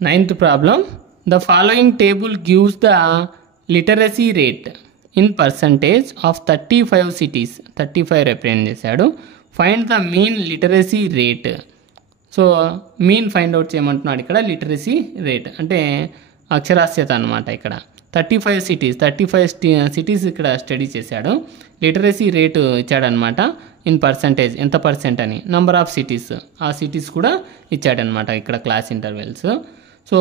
Ninth problem. The following table gives the literacy rate in percentage of 35 cities. 35 represent చేశాడు. Find the mean literacy rate. So mean find out చేయమంటున్నాడు ఇక్కడ. Literacy rate అంటే అక్షరాస్యత అనమాట. ఇక్కడ 35 cities ఇక్కడ study చేశాడు. లిటరసీ రేటు ఇచ్చాడనమాట. ఇన్ పర్సంటేజ్ ఎంత పర్సెంట్ అని. నంబర్ ఆఫ్ సిటీస్, ఆ సిటీస్ కూడా ఇచ్చాడనమాట ఇక్కడ class intervals. So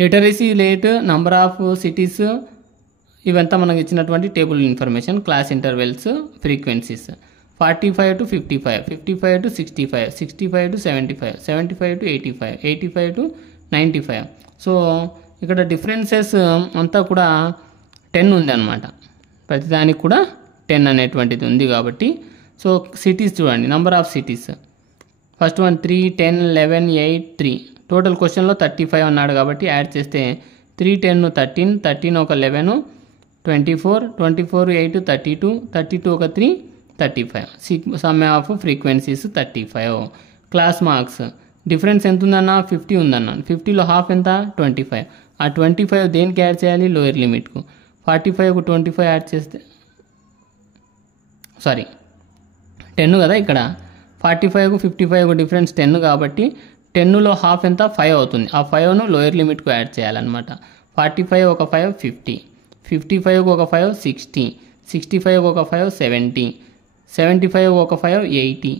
literacy rate, number of cities ఇవంతా మనకు ఇచ్చినటువంటి table information. Class intervals, frequencies 45 to 55, 55 to 65, 65 to 75, 75 to 85, 85 to 95. So ఇక్కడ డిఫరెన్సెస్ అంతా కూడా 10 ఉంది అనమాట. ప్రతిదానికి కూడా 10 అనేటువంటిది ఉంది కాబట్టి. సో సిటీస్ చూడండి, number of cities. First one 3, 10, 11, 8, 3. Total క్వశ్చన్లో 35 అన్నాడు కాబట్టి యాడ్ చేస్తే 3, 10, 13, 13 ఒక 11, 24, 24, 8, 32, 32 ఒక 3, 35. Some of frequencies 35. Class marks difference ఎంత ఉందన్న? 50 ఉందన్న. 50లో హాఫ్ ఎంత? 25. ఆ 25 దేనికి యాడ్ చేయాలి? లోయర్ లిమిట్కు. 45కు 25 యాడ్ చేస్తే 10 కదా ఇక్కడ. 45కు 55కు డిఫరెన్స్ 10 కాబట్టి 10లో హాఫ్ ఎంత? 5 అవుతుంది. ఆ 5ను లోయర్ లిమిట్కు యాడ్ చేయాలన్నమాట. 45 ఒక 5 50, 55కు ఒక 5 60, 65కు ఒక 5 70, 75కు ఒక 5 80,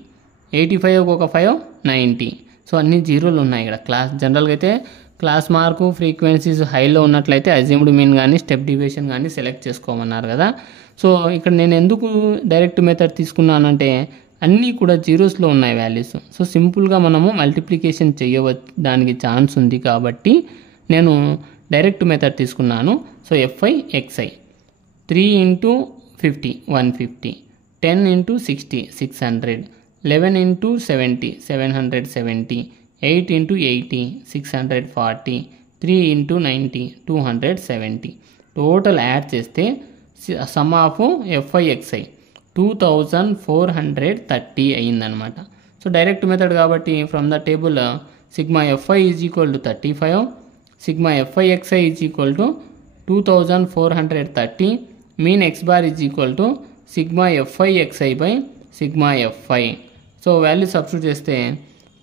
85కు ఒక 5 90. సో అన్ని జీరోలు ఉన్నాయి ఇక్కడ. జనరల్గా అయితే క్లాస్ మార్కు ఫ్రీక్వెన్సీస్ హైలో ఉన్నట్లయితే అజ్యూమ్డ్ మీన్ కానీ స్టెప్ డివియేషన్ కానీ సెలెక్ట్ చేసుకోమన్నారు కదా. సో ఇక్కడ నేను ఎందుకు డైరెక్ట్ మెథడ్ తీసుకున్నానంటే అన్నీ కూడా జీరోస్లో ఉన్నాయి వాల్యూస్. సో సింపుల్గా మనము మల్టిప్లికేషన్ చేయడానికి ఛాన్స్ ఉంది కాబట్టి నేను డైరెక్ట్ మెథడ్ తీసుకున్నాను. So FI/XI 3 into 50 150, 10 into 60 600, 11 into 70 770, 8 into 80 640, 3 into 90 270. Total add చేస్తే సమ్ ఆఫ్ FI/XI 2430 అయ్యిందనమాట. సో డైరెక్ట్ మెథడ్ కాబట్టి from the table sigma FI is equal to 35, sigma FI/XI is equal to 2430, mean X bar is equal to sigma FI/XI by sigma FI. So value substitute చేస్తే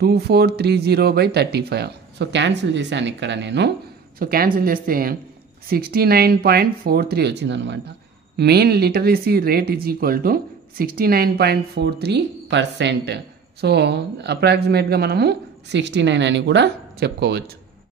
2430/35. So cancel చేశాను ఇక్కడ నేను. So cancel చేస్తే 69.43 వచ్చిందనమాట. Mean literacy rate is equal to 69.43%. So అప్రాక్సిమేట్గా మనము 69 అని కూడా చెప్పుకోవచ్చు.